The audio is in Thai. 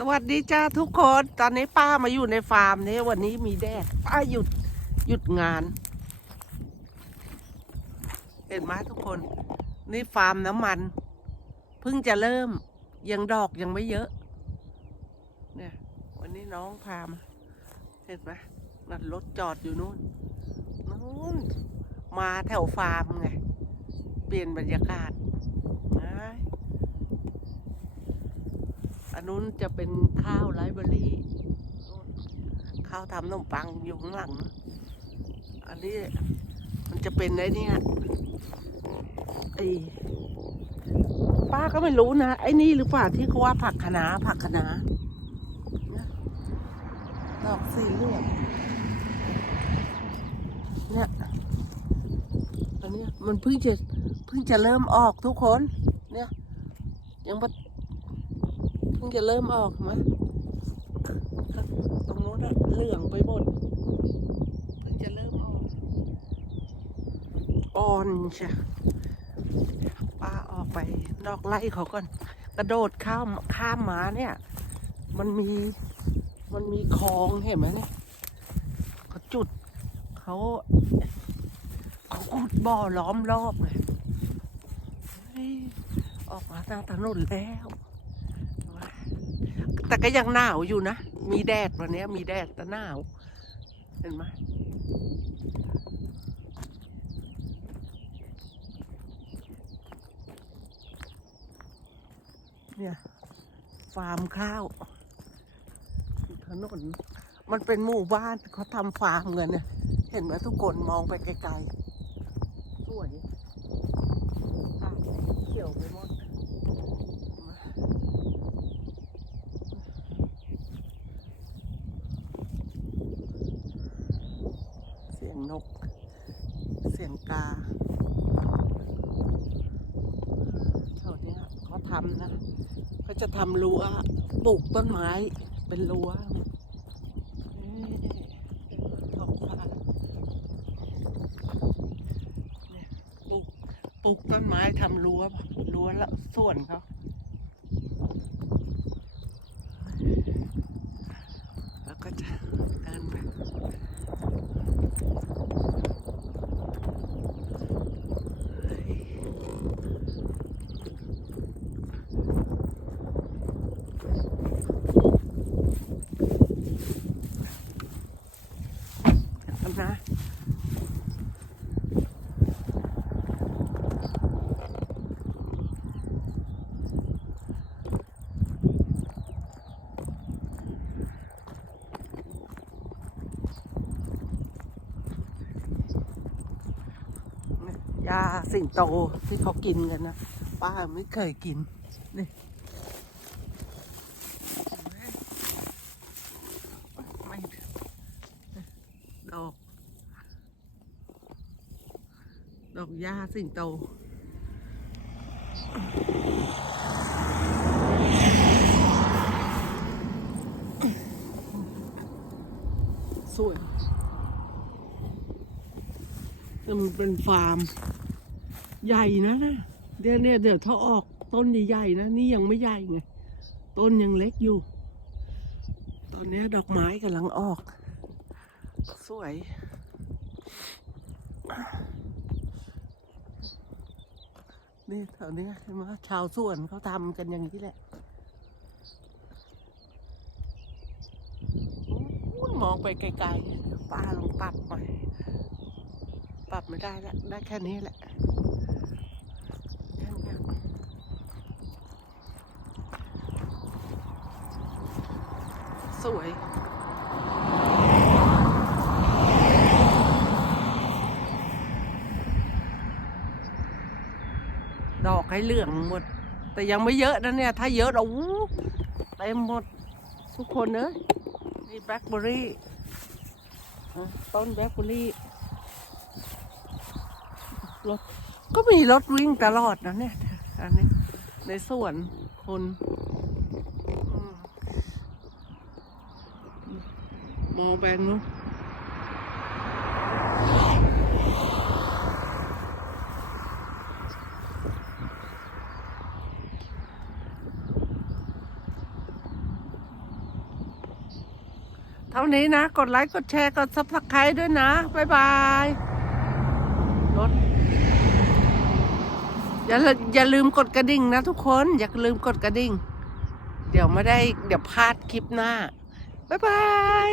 สวัสดีจ้าทุกคน ตอนนี้ป้ามาอยู่ในฟาร์มนี้วันนี้มีแดด ป้าหยุดหยุดงาน เห็นไหมทุกคน นี่ฟาร์มน้ำมัน เพิ่งจะเริ่ม ยังดอกยังไม่เยอะ เนี่ย วันนี้น้องพามาเห็นไหมนั่นรถจอดอยู่นู่นนู่น มาแถวฟาร์มไง เปลี่ยนบรรยากาศนะ อันนู้นจะเป็นข้าวไรเบอรี่ ข้าวทำขนมปังอยู่ข้างหลัง อันนี้มันจะเป็นไอ้เนี่ยไอ้ป้าก็ไม่รู้นะ ไอ้นี่หรือเปล่าที่เขาว่าผักคะน้าผักคะน้าดอกสีเหลืองเนี่ยอันนี้มันเพิ่งจะเพิ่งจะเริ่มออกทุกคน เนี่ย ยังไม่ งจะเริ่มออกมาตรงโน้นอะเหลืองไปหมดเพิ่งจะเริ่มออกอ่อนใช่ป้าออกไปนอกไล่เขาก่อน กระโดดข้ามข้ามมาเนี่ย มันมีมันมีคลองเห็นไหมเนี่ยเขาจุดเขาเขาขุดบ่อล้อมรอบเลยเฮ้ยออกมาทางถนนแล้ว แต่ก็ยังหนาวอยู่นะ มีแดดวันนี้มีแดดแต่หนาว เห็นไหมเนี่ยฟาร์มข้าวถนนมันเป็นหมู่บ้านเขาทำฟาร์มกันเนี่ยเห็นไหมทุกคนมองไปไกลๆ สวยอะเขียวไปหมด เสียงนก เสียงกาแถวเนี้ย เขาทำนะเขาจะทำรั้วปลูกต้นไม้เป็นรั้วปลูกต้นไม้ทำรั้วรั้วละส่วนเขาแล้วก็จะเดินไป ทำ นะ ยาสิงโตที่เขากินกันนะ ป้าไม่เคยกิน นี่ไม่ดอก ดอกหญ้าสิงโตสวยแต่มันเป็นฟาร์ม ใหญ่นะนะเดี๋ยวเนี่ยเดี๋ยวถ้าออกต้นใหญ่ๆนะ นี่ยังไม่ใหญ่ไง ต้นยังเล็กอยู่ ตอนนี้ดอกไม้กำลังออก สวย นี่แถวนี้เห็นไหมชาวสวนเขาทำกันอย่างนี้แหละมองไปไกลๆป้าลองปรับหน่อยปรับไม่ได้แล้วได้แค่นี้แหละสวย ดอก ให้เหลืองหมด แต่ยังไม่เยอะนะเนี่ย ถ้าเยอะเราเต็มหมดทุกคนเนอะนี่แบล็คเบอร์รี่ต้นแบล็คเบอร์รี่รถก็มีรถวิ่งตลอดนะเนี่ยอันนี้ในสวนคนอืมมองไปนู้น ท่านี้นะ กดไลค์กดแชร์กดซับสไครต์ด้วยนะ บ๊ายบายรถอย่าลือย่าลืมกดกระดิ่งนะทุกคน อย่าลืมกดกระดิ่ง เดี๋ยวไม่ได้ เดี๋ยวพลาดคลิปหน้า บ๊ายบาย